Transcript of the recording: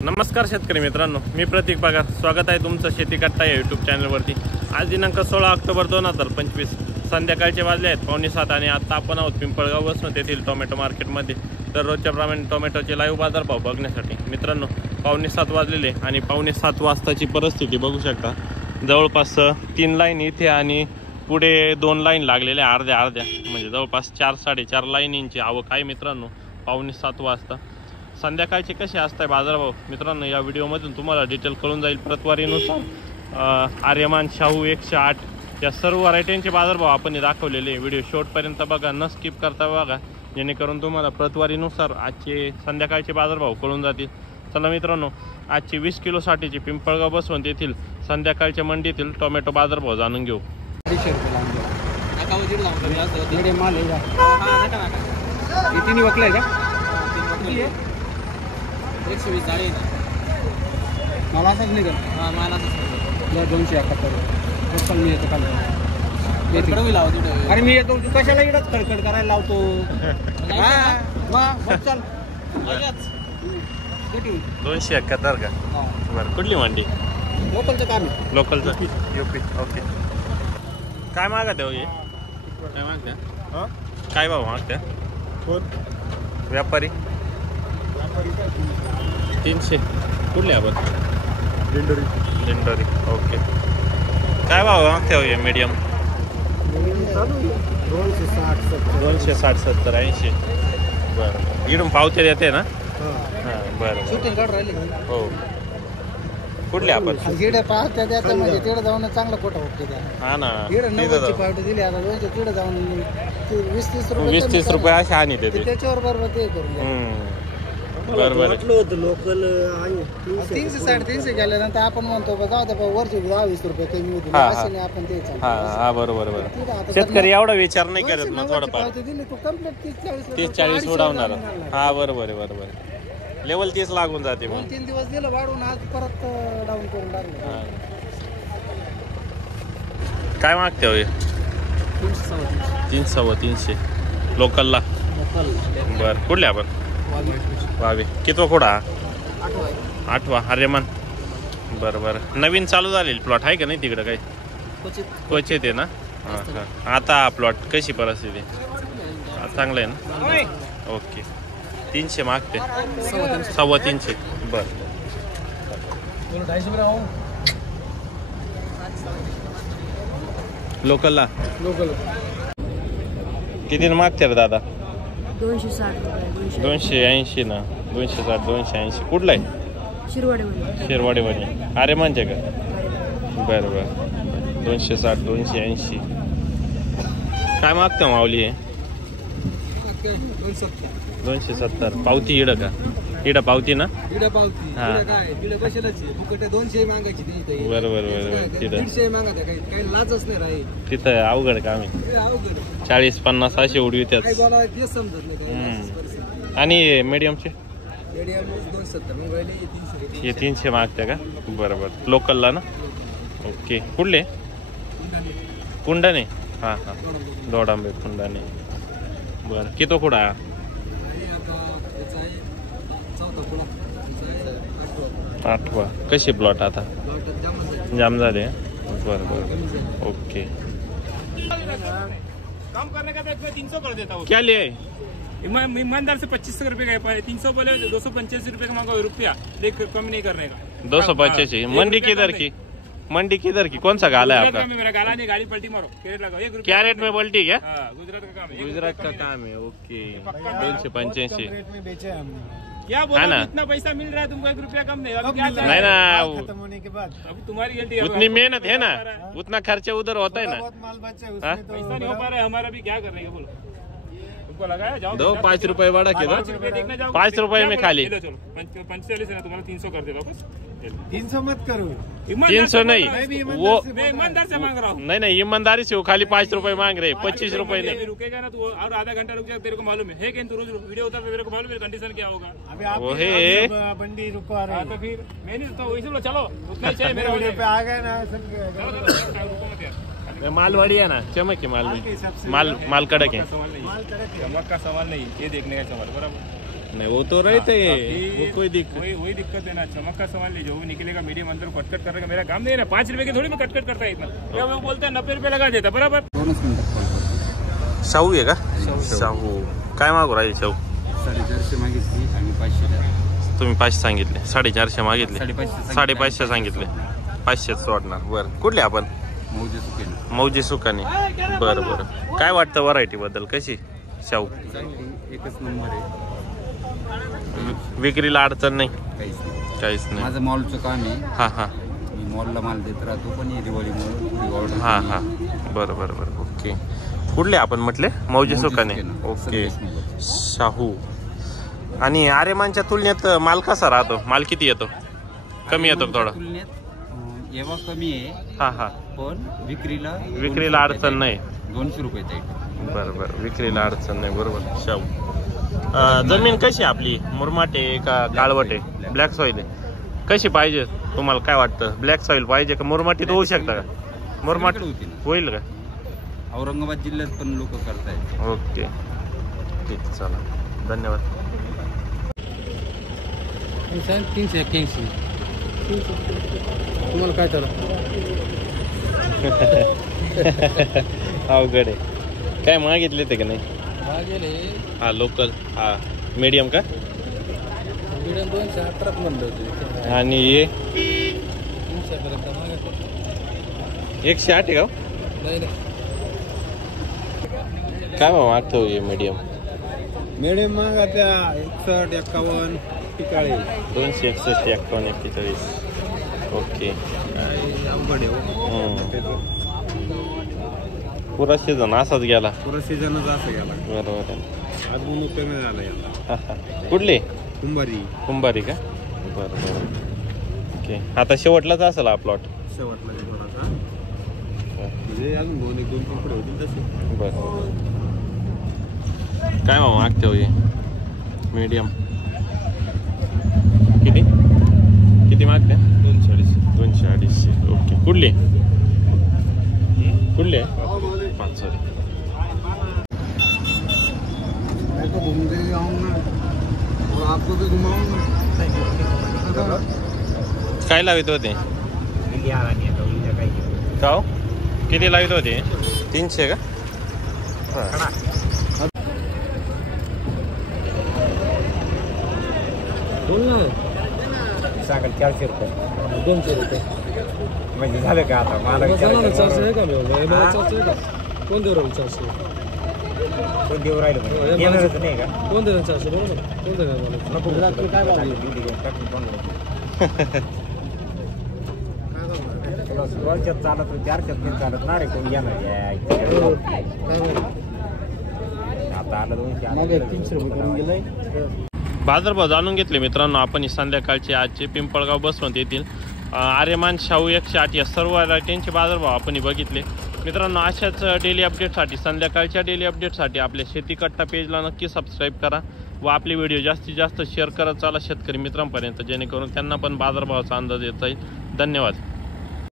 नमस्कार शेतकरी मित्रांनो, मी प्रतीक पगार. स्वागत आहे तुमचं शेती कट्टा या यूट्यूब चॅनलवरती. आज दिनांक 16 ऑक्टोबर 2025 संध्याकाळचे वाजले आहेत 6:45 आणि आता आपण आहोत पिंपळगाव वसमत येथील टोमॅटो मार्केटमध्ये. दररोजच्या प्रमाणे टोमॅटोचे लाईव्ह बाजारभाव बघण्यासाठी मित्रांनो 6:45 वाजलेले आणि 6:45 वाजताची परिस्थिती बघू शकता. जवळपास 3 लाईन इथे आणि पुढे 2 लाईन लागलेल्या अर्ध्या म्हणजे जवळपास 4-4.5 लाईनींची आवक आहे मित्रांनो 6:45 वाजता. संध्याकाळचे कसे असतात बाजारभाव मित्रांनो या व्हिडिओमधून तुम्हाला डिटेल कळून जाईल. प्रतवारीनुसार आर्यमान, शाहू 108 या सर्व व्हरायटींचे बाजारभाव आपण दाखवलेले. व्हिडिओ शेवटपर्यंत बघा, न स्किप करता बघा, जेणेकरून तुम्हाला प्रतवारीनुसार आजचे संध्याकाळचे बाजारभाव कळून जातील. चला मित्रांनो, आजची 20 किलोसाठीची पिंपळगाव वसमत येथील संध्याकाळच्या मंडीतील टोमॅटो बाजारभाव जाणून घेऊ. 250 जाळी मला असंच निघेल. हां मला 271 मी येतो काल अरे मी येतो. तू कशाला इकडंच खडखड करायला लावतो. चल 271 का? बरं, कुठली मंडी? लोकलचं काम आहे. लोकलचं यूपी. ओके. काय मागत आहे? काय मागत्या? काय भाव मागत्या? व्यापारी 300. कुठले आपण? दिंडोरी. ओके. काय भाव मागते हो मीडियम? 260, 70, 80. बरं, इकडून पावते देते ना? हां बरं. हो. कुठले आपण? पाहत्या द्यायचं म्हणजे तिकडे जाऊन चांगलं खोटं होते. हा ना, पावटी दिली आता तिकडे जाऊन 20-30 रुपये असे आणि देते त्याच्यावर बरोबर ते करून बरोबर. लोकल 300-350 गेल्यानंतर आपण म्हणतो जाऊ द्या वरचे 10-20 रुपये कमी होतील असे आपण ते. हा बरोबर. शेतकरी एवढा विचार नाही करत ना, थोडंफार दिली तू कंप्लीट 30-40 उडवणार. हा बरोबर. लेवल 30 लागून जाते. मग 3 दिवस दिलं वाढून आज परत डाऊन करून टाकलं. काय मागते हो? 300 लोकलला. बरं, कुठले आपण? वावे. कितवा खोडा? 8वा. आर्यमान. बरं. नवीन चालू झालेली प्लॉट आहे का नाही तिकडं? काही क्वचित आहे ना. हां. आता प्लॉट कशी परिस्थिती? चांगलं आहे ना. ओके. 300 मागते. 350. बरं. लोकलला किती मागते रे दादा? 280 ना. 260, 280. कुठला आहे? शिरवाडी म्हणे. अरे म्हणजे का? बरं. 260, 280. काय मागतो माऊली? 270. पावती इड का? इड पावती ना? हां तिथं अवघड काम आहे. 40-50 असे उडवितात. आणि मीडियमचे हे 300 मागते का? बरोबर. लोकलला ना. ओके. कुठले? कुंडाने. हां दोडांबे कुंडाने. बरं. किती कुडा? 8वा. कशी प्लॉट आता? जाम झाले. बरं. ओके. काम करने का 300 कर देता हूँ. क्या लिए? ईमानदार से 25 रुपए का है. 300 बोले 285 रुपए का मांगा रुपया. देख कम नहीं करने का. 285. मंडी किधर की? कौन सा गाला है आपका? मेरा गाला नहीं, गाड़ी पलटी मारो. कैरेट लगाओ. 1 रुपया. क्या रेट में पलटी? क्या गुजरात का काम है. गुजरात का काम है. ओके. 285. क्या बोला? इतना पैसा मिल रहा है तुमको, 1 रुपया कम नहीं. अब क्या नहीं ना, खत्म होने के बाद अब तुम्हारी गलती है. उतनी मेहनत है ना, उतना खर्चा उधर होता है ना. पैसा नहीं हो पा रहा है हमारा भी. क्या करने का बोलो? तुमको लगाया जाओ. दो 5 रुपये बड़ा के 5 रुपये देखने जाओ. 5 रुपये में खाली. चलो 45 है ना, तुम्हारा 300 कर देता बस. 300 मत करो. 300 नहीं, वो मैं ईमानदार से मांग रहा हूँ. नहीं ईमानदारी से वो खाली 5 रुपए मांग रहे. 25 रुपए नहीं. रुकेगा ना तो और आधा घंटा रुक जाएगा. तेरे को मालूम है कि तू रोज वीडियो उतारते, मेरे को मालूम है कंडीशन क्या होगा. वो है बंडी रुकवा रहे. तो फिर मैंने तो वैसे बोला चलो उतना ही चाहिए मेरे वीडियो पे आ गए ना. माल बढ़िया ना, चमक है माल में. माल कड़क है. चमक का सवाल नहीं, ये देखने का सवाल. बराबर. नहीं वो तो रहते वो कोई दिक्कत वही दिक्कत है ना। चमक का सवाल है, जो भी निकलेगा मीडियम अंदर कटकट करेगा। मेरा काम नहीं है ना, 5 रुपए की थोड़ी मैं कटकट करता है इतना। क्या वो बोलते हैं 90 रुपये लगा देता बराबर। शाहू आहे का? शाहू काय मागू राहील शाहू? 450 मागितली आणि 500 तुम्ही 500 सांगितले, 450 मागितले, 550 सांगितले, 500 सोडणार. बरं कुठले आपण? मौजे सुकाने. बरं बरं. काय वाटतं व्हरायटी बद्दल कशी शाहू? एकच नंबर आहे, विक्रीला अडचण नाही? काहीच नाही. माझं मॉलचं काम आहे. हां हां मी मॉलला माल देत राहतो, पण हे दिवाळीमुळे हां हां. बरं बरं बरं. ओके. कुठले आपण म्हटले? मौजे सुकाने. ओके. शाहू. आणि आर्यमानच्या तुलनेत माल कसा राहतो? माल किती येतो? कमी येतो थोडा? एवढा कमी आहे. हां हां. पण विक्रीला अडचण नाही. 200 रुपये. बरं बरं. विक्रीला अडचण नाही. बरोबर. शाहू. जमीन कशी आहे आपली? मुरमाट आहे का काळवट आहे? ब्लॅक सॉइल आहे. कशी पाहिजे तुम्हाला? काय वाटतं, ब्लॅक सॉइल पाहिजे का मुरमाटीत होऊ शकता का? मुरमाट होईल का? औरंगाबाद जिल्ह्यात पण लोक करतायत. ओके ठीक. चला धन्यवाद. 381. तुम्हाला काय तर अवघड आहे. काय मागितले ते का नाही? हा लोकल. हा मीडियम का? मीडियम 218 म्हणलं होतं. आणि हे 300 पर्यंत मागत 108 आहे का? नाही. काय भाव मागतो हे मीडियम? मीडियम मागा त्या 61 51 ठिकाणी 261 51 41. ओके. पुरा सीझन असाच गेला. पुरा सीझनच असं गेला. बरोबर आहे. आज म्हणून कमी झाला याला. कुठले? कुंभारी का? बरं बरं. ओके. आता शेवटलाच असेल हा प्लॉट? शेवटला थोडासा म्हणजे अजून 2 कपडे होतील तसे. बरं. काय भाव मागते हो हे मीडियम? किती मागते? 240. ओके. कुठले? पाचोरी. काय लावित होते? का हो? किती लावित होते? 300 का? सांगाल 400 रुपये 200 रुपये म्हणजे झालं का? आता मला 400 आहे का? कोण देऊ राहिलं 400? कोण देऊ राहिलं येणारच नाही का? कोण देणार 400? बरोबर. कोण देणार मला? काय चालत 400 चालत ना रे. कोण येणार? आता आलं 300 रुपये करून गेलंय. बाजारभाव जाणून घेतले मित्रांनो आपण. संध्याकाळचे आजचे पिंपळगाव बसवंत येथील आर्यमान शाहू 108 या सर्व व्हरायटींचे बाजारभाव आपण बघितले मित्रांनो. अशाच डेली अपडेटसाठी, संध्याकाळच्या डेली अपडेटसाठी आपल्या शेती कट्टा पेजला नक्की सबस्क्राईब करा व आपले व्हिडिओ जास्तीत जास्त शेअर करत चाला शेतकरी मित्रांपर्यंत, जेणेकरून त्यांना पण बाजारभावाचा अंदाज येता येईल. धन्यवाद.